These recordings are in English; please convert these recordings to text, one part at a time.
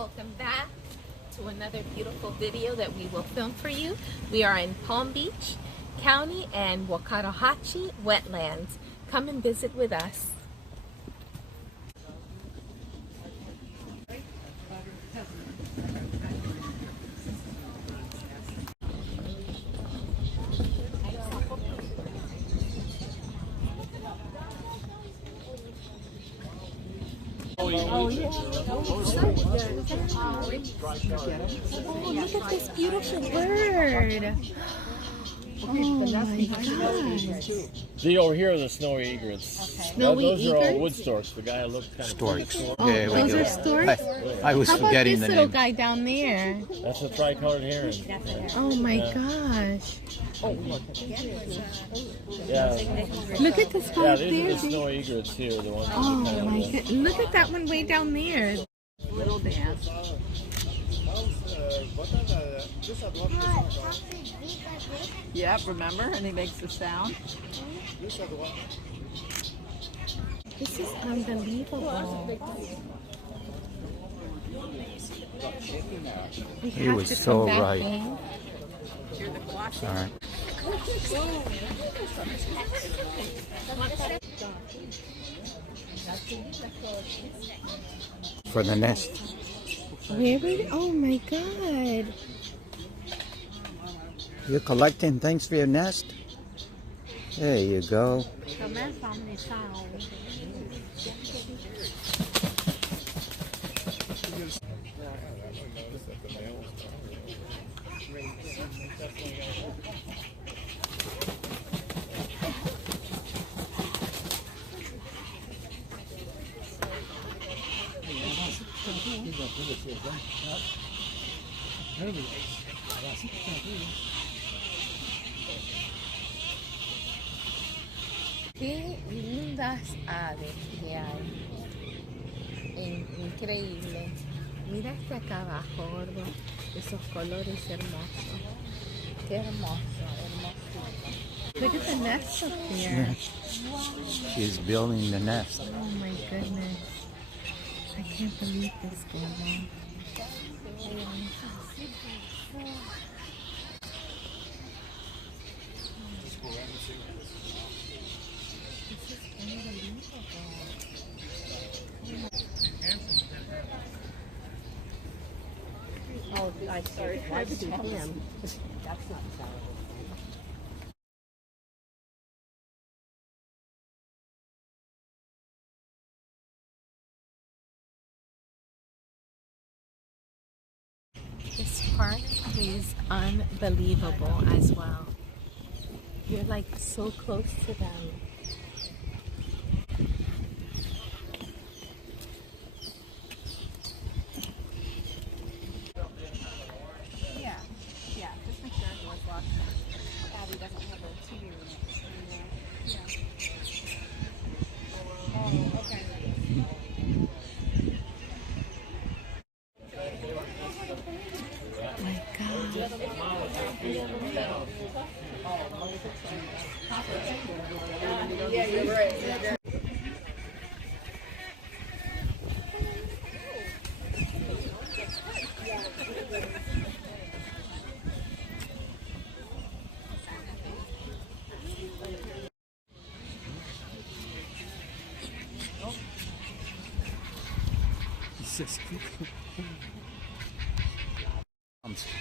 Welcome back to another beautiful video that we will film for you. We are in Palm Beach County and Wakodahatchee Wetlands. Come and visit with us. Oh, yeah. Oh, look at this beautiful bird. Oh my gosh. See, over here are the snowy egrets. Okay. Snowy those egrets? are all wood storks. The guy looked kind of Storks. Oh, Yeah, those are storks? I was How about forgetting this the little name. guy down there? That's a tri-colored heron. Oh my gosh. Yeah. Look at this one Yeah, there. these are the snowy egrets here. The ones that Oh kind of my god. Look at that one way down there. Little dance. Yep, remember? And he makes the sound. This is unbelievable. He was so right. All right. For the nest. Really? Oh my god. You're collecting things for your nest? There you go. Qué lindas aves que hay. Increíble. Mira este acá abajo, gordo. Esos colores hermosos. Qué hermoso, hermosito. Look at the nest up there. She's building the nest. Oh my goodness. I can't believe this, gordo. Oh, I started watching him. That's not sound. This park is unbelievable as well. You're like so close to them. Yeah, just make sure everyone's locked. Abby doesn't have her TV anymore. Yeah. Oh, okay. My God. Yeah, you're right.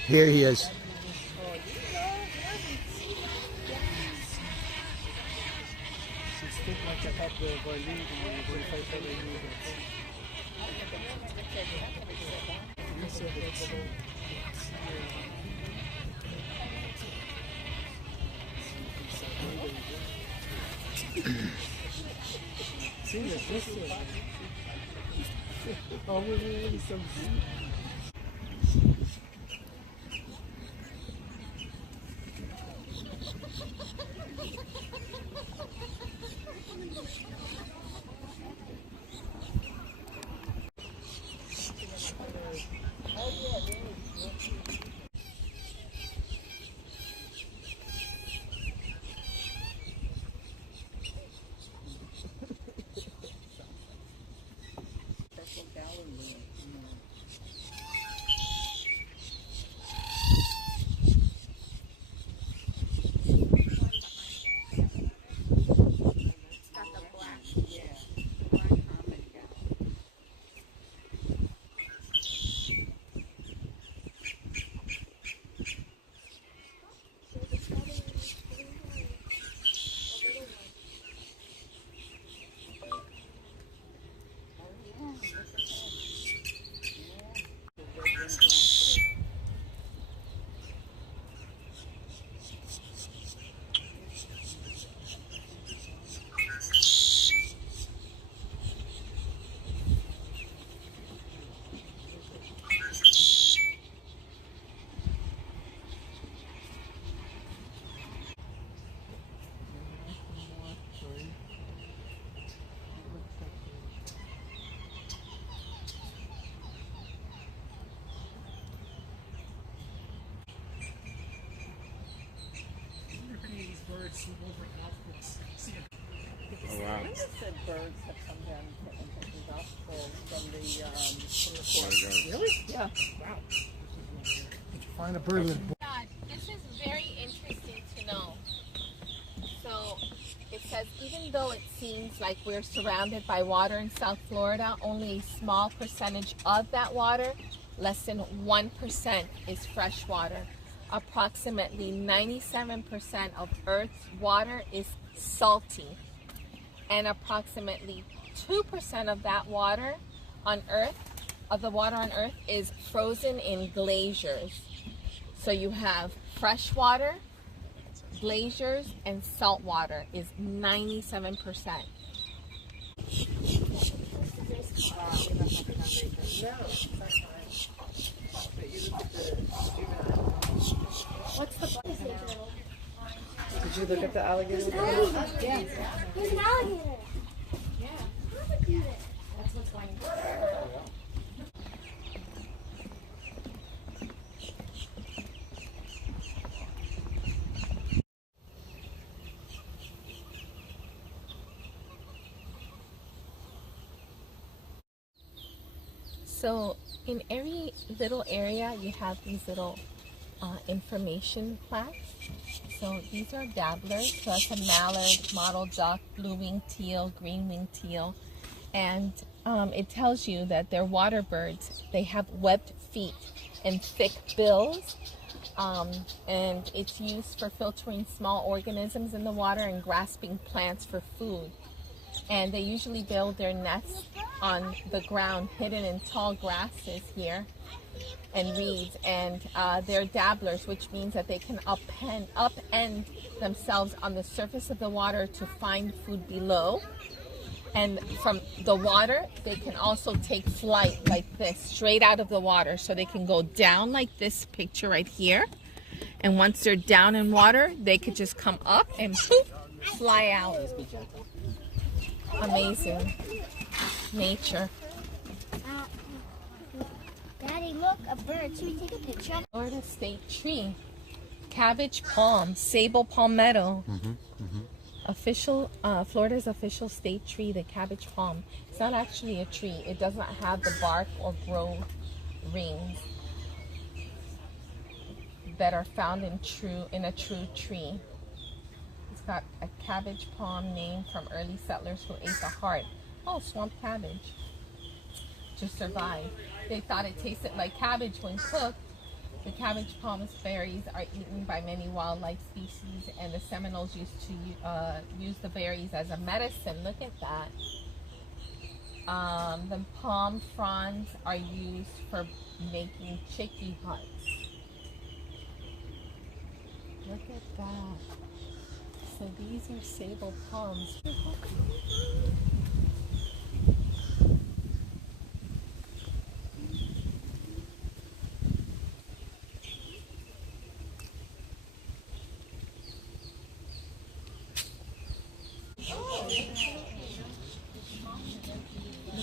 Here he is. Oh wow. Linda said birds have come down and taken gospel from the forest. Really? Yeah. Wow. Find a bird with God, this is very interesting to know. So it says even though it seems like we're surrounded by water in South Florida, only a small percentage of that water, less than 1%, is fresh water. Approximately 97% of Earth's water is salty, and approximately 2% of that water on Earth, is frozen in glaciers. So you have fresh water, glaciers, and salt water is 97%. Did you look at the alligator? Yeah. There's an alligator. Yeah. That's what's going on. So in every little area, you have these little information plaques. So these are dabblers. So that's a mallard, mottled duck, blue-winged teal, green-winged teal. And it tells you that they're water birds. They have webbed feet and thick bills. And it's used for filtering small organisms in the water and grasping plants for food. And they usually build their nests on the ground, hidden in tall grasses here and reeds. And they're dabblers, which means that they can upend themselves on the surface of the water to find food below. And from the water, they can also take flight like this, straight out of the water. So they can go down like this picture right here. And once they're down in water, they could just come up and poof, fly out. Amazing nature. Daddy, look, a bird. Should we take a picture? Florida state tree, cabbage palm, sable palmetto. Florida's official state tree, the cabbage palm. It's not actually a tree. It does not have the bark or growth rings that are found in a true tree. It's got a cabbage palm named from early settlers who ate the heart. Oh, swamp cabbage to survive. They thought it tasted like cabbage when cooked. The cabbage palm's berries are eaten by many wildlife species, and the Seminoles used to use the berries as a medicine. Look at that. The palm fronds are used for making chickpea huts. Look at that. So these are sable palms. Look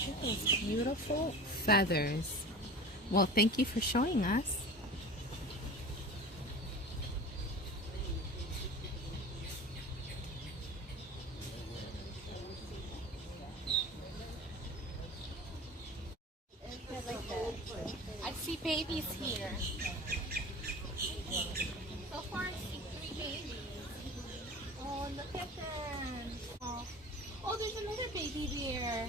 at those beautiful feathers. Well, thank you for showing us. I see babies here. So far I see 3 babies. Oh, look at them. Oh, there's another baby there.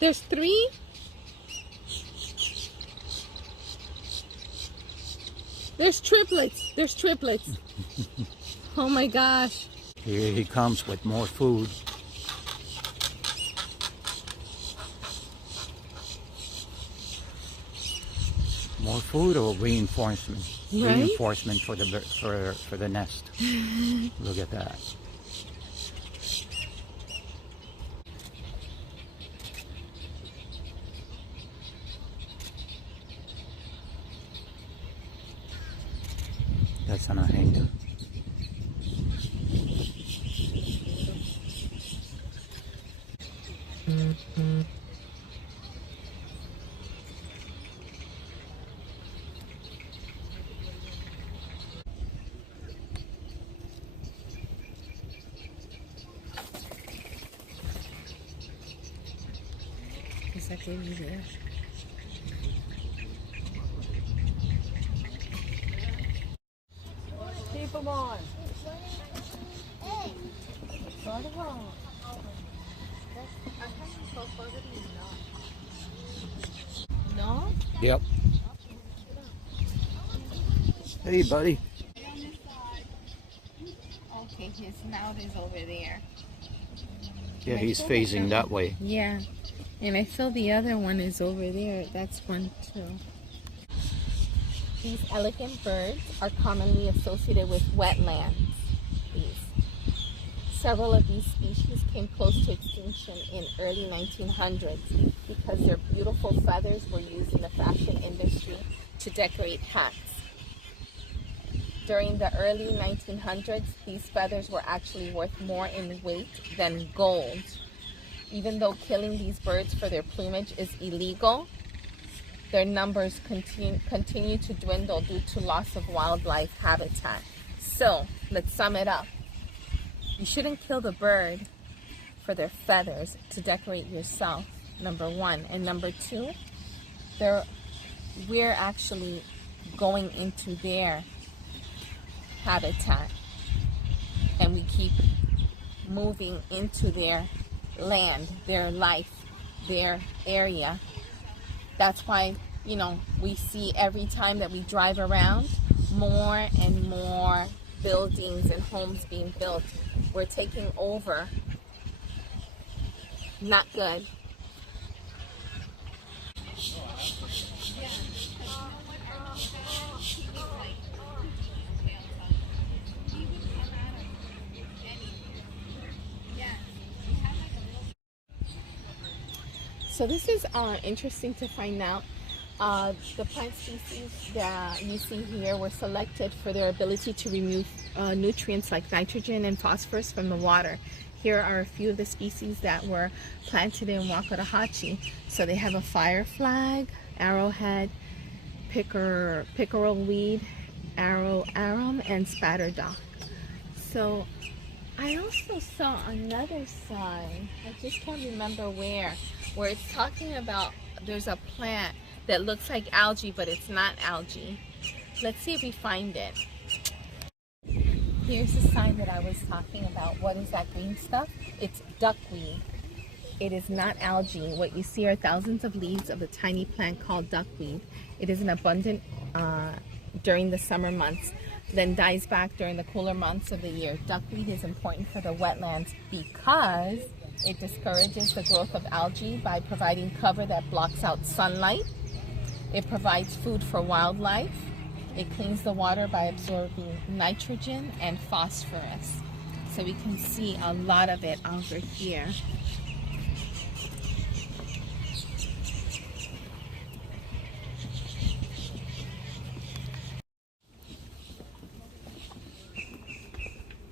There's 3. There's triplets. There's triplets. Oh my gosh. Here he comes with more food. More food or reinforcement? Right? Reinforcement for the nest. Look at that. That's an ahanga. Is that good? You there? Keep them on. No? Yep. Hey, buddy. Okay, his mouth is over there. Yeah, he's facing that way. Yeah. And I feel the other one is over there. That's one too. These elegant birds are commonly associated with wetlands. Several of these species came close to extinction in early 1900s because their beautiful feathers were used in the fashion industry to decorate hats. During the early 1900s, these feathers were actually worth more in weight than gold. Even though killing these birds for their plumage is illegal, their numbers continue to dwindle due to loss of wildlife habitat. So, let's sum it up. You shouldn't kill the bird for their feathers to decorate yourself, number one. And number two, we're actually going into their habitat and we keep moving into their land, their life, their area. That's why, you know, we see every time that we drive around more and more buildings and homes being built. We're taking over. Not good. So this is interesting to find out. The plant species that you see here were selected for their ability to remove nutrients like nitrogen and phosphorus from the water. Here are a few of the species that were planted in Wakodahatchee. So they have a fire flag, arrowhead, pickerel weed, arum, and spatterdock. So I also saw another sign, I just can't remember where it's talking about there's a plant that looks like algae, but it's not algae. Let's see if we find it. Here's the sign that I was talking about. What is that green stuff? It's duckweed. It is not algae. What you see are thousands of leaves of a tiny plant called duckweed. It is an abundant during the summer months, then dies back during the cooler months of the year. Duckweed is important for the wetlands because it discourages the growth of algae by providing cover that blocks out sunlight. It provides food for wildlife. It cleans the water by absorbing nitrogen and phosphorus. So we can see a lot of it over here.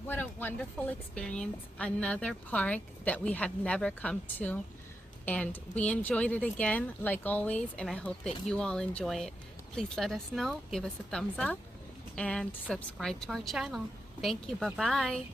What a wonderful experience. Another park that we have never come to. And we enjoyed it again, like always, and I hope that you all enjoy it. Please let us know, give us a thumbs up, and subscribe to our channel. Thank you. Bye-bye.